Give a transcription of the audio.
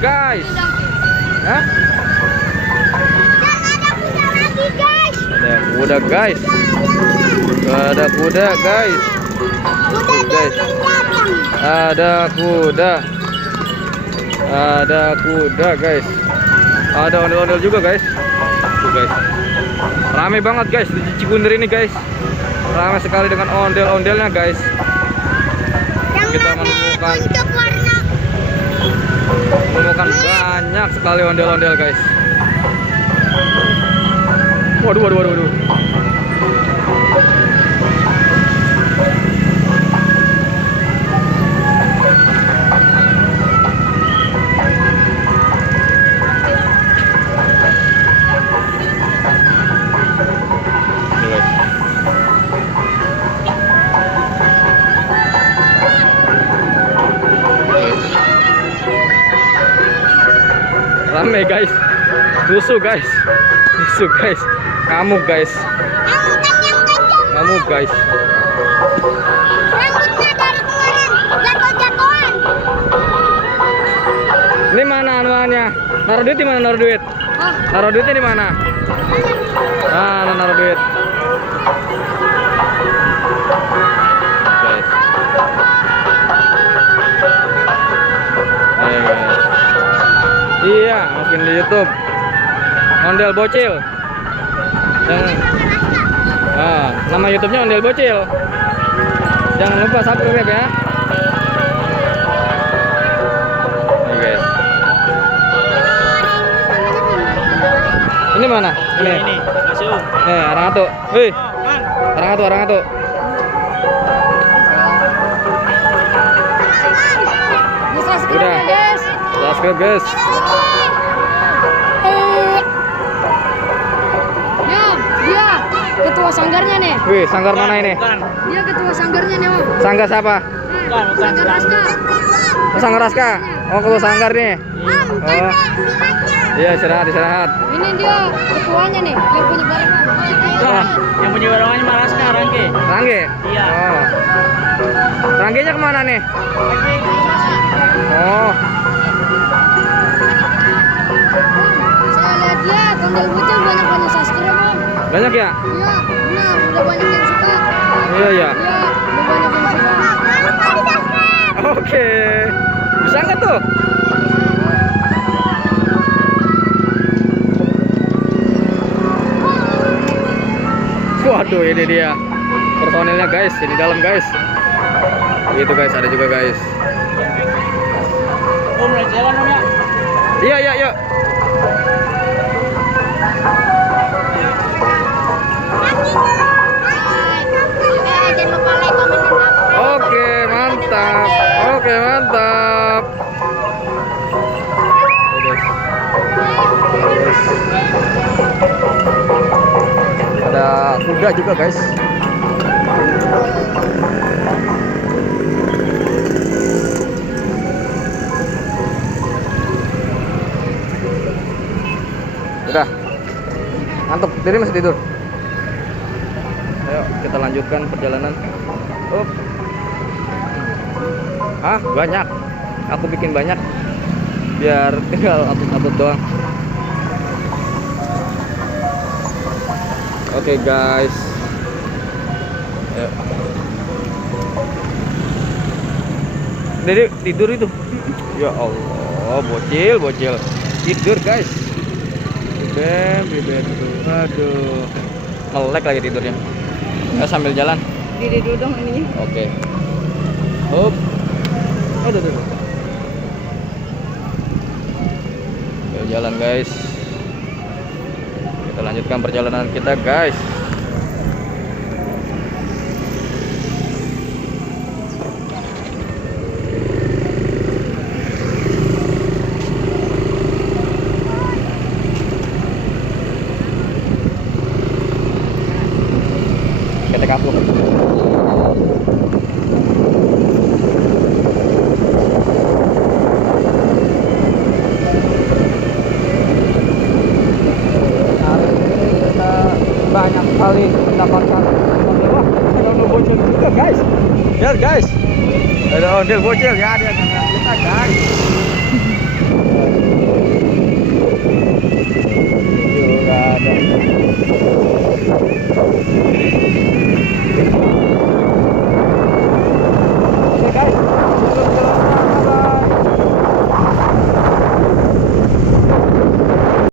guys. Hah? Ada kuda guys. Ada kuda guys. Ada kuda. Ada kuda guys. Ada ondel-ondel juga guys. Tuh guys. Rame banget guys di Cikunir ini guys. Rame sekali dengan ondel-ondelnya guys. Kita menemukan banyak sekali ondel-ondel guys. Waduh, waduh, waduh, waduh. Rame guys, rusuh guys, ngamuk guys, Rambutnya dari kemarin jatuh-jatuhan. Ini mana anuannya? Naruh duit di mana? Naruh duit? Naruh duitnya di mana? Ah, naruh duit. Guys. Ayo guys. Iya, masukin di YouTube. Ondel Bocil. Nama YouTube-nya Ondel Bocil. Jangan lupa subscribe ya. Nih guys. Ini mana? Ini. Masuk. Nih, Arangatu. Wih. Arangatu. Udah. Subscribe guys. Dia ketua sanggarnya nih. Wih, sanggar mana ini? Dia ketua sanggarnya nih, Om. Sanggar siapa? Sanggar Raska. Oh, Sanggar Raska. Oh, ketua sanggar nih. Oh. Iya, istirahat. Ini dia ketuanya nih, yang punya barengan. Yang punya barengannya mah Raska, Rangge. Rangge? Iya. Oh. Ranggenya kemana nih? Lagi Oh. Saya lihat dia Ondel Bocil banyak subscribe, Om. Banyak ya? Iya, benar, udah banyak yang suka. Iya. Iya, udah banyak yang suka. Oke. Bisa nggak tuh? Waduh, ini dia personilnya guys, ini dalam guys. Itu guys, ada juga guys. Om, jalan Om ya. Iya, yuk. Jangan lupa like, comment, dan subscribe. Oke, mantap. Ada kuda juga guys. Udah ngantuk, Diri masih tidur. Ayo kita lanjutkan perjalanan. Banyak. Aku bikin banyak biar tinggal upload doang. Oke guys. Ayo. Diri tidur itu. Ya Allah, bocil. Tidur guys. Bebek. Aduh. Melek lagi tidurnya. Ayo sambil jalan. Diri dulu dong ininya. Oke. Hop. Aduh. Ayo jalan guys. Kita lanjutkan perjalanan kita guys. Kita kapuk. Banyak sekali mendapatkan ondel. Wah, ada ondel bocil juga guys. Lihat guys, ada ondel bocil ya, ada kita guys. Wow.